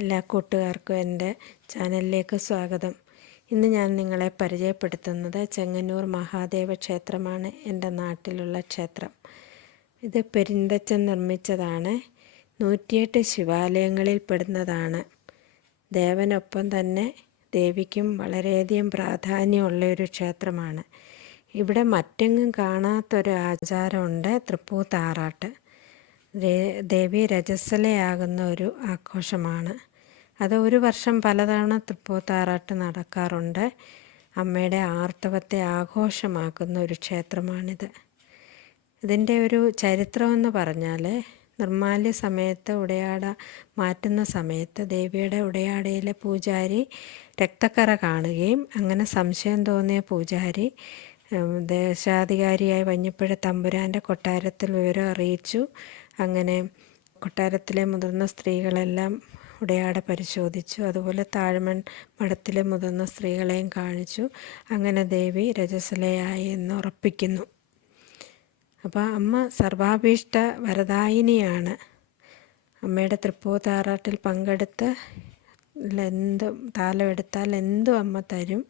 എല്ലാ കൂട്ടുകാർക്കും എൻ്റെ ചാനലിലേക്ക് സ്വാഗതം. ഇന്ന് ഞാൻ നിങ്ങളെ പരിചയപ്പെടുത്തുന്നത് ചെങ്ങന്നൂർ മഹാദേവ ക്ഷേത്രമാണ്. എൻ്റെ നാട്ടിലുള്ള ക്ഷേത്രം. ഇത് പെരിന്തച്ചൻ നിർമ്മിച്ചതാണ്. 108 ശിവാലയങ്ങളിൽ പെടുന്നതാണ്. ദേവനൊപ്പം തന്നെ ദേവിക്കും വളരെയധികം പ്രാധാന്യമുള്ള ഒരു ക്ഷേത്രമാണ്. ഇവിടെ മറ്റെങ്ങും കാണാത്തൊരു ആചാരമുണ്ട്, തൃപ്പൂത്താറാട്ട്. ദേവി രജസ്വലയാകുന്ന ഒരു ആഘോഷമാണ്. അത് ഒരു വർഷം പലതവണ തൃപ്പൂത്താറാട്ട് നടക്കാറുണ്ട്. അമ്മയുടെ ആർത്തവത്തെ ആഘോഷമാക്കുന്ന ഒരു ക്ഷേത്രമാണിത്. ഇതിൻ്റെ ഒരു ചരിത്രമെന്ന് പറഞ്ഞാൽ, നിർമ്മാല്യ സമയത്ത് ഉടയാട മാറ്റുന്ന സമയത്ത് ദേവിയുടെ ഉടയാടയിലെ പൂജാരി രക്തക്കറ കാണുകയും അങ്ങനെ സംശയം തോന്നിയ പൂജാരി ദേശാധികാരിയായ വഞ്ഞിപ്പുഴ തമ്പുരാൻ്റെ കൊട്ടാരത്തിൽ വിവരം അറിയിച്ചു. അങ്ങനെ കൊട്ടാരത്തിലെ മുതിർന്ന സ്ത്രീകളെല്ലാം ഉടയാട പരിശോധിച്ചു. അതുപോലെ താഴ്മൺ മഠത്തിലെ മുതിർന്ന സ്ത്രീകളെയും കാണിച്ചു. അങ്ങനെ ദേവി രജസ്വലയായി എന്ന് ഉറപ്പിക്കുന്നു. അപ്പോൾ അമ്മ സർവാഭീഷ്ട വരദായിനിയാണ്. അമ്മയുടെ തൃപ്പൂത്താറാട്ടിൽ പങ്കെടുത്ത് താലം എടുത്താൽ എന്തും അമ്മ തരും.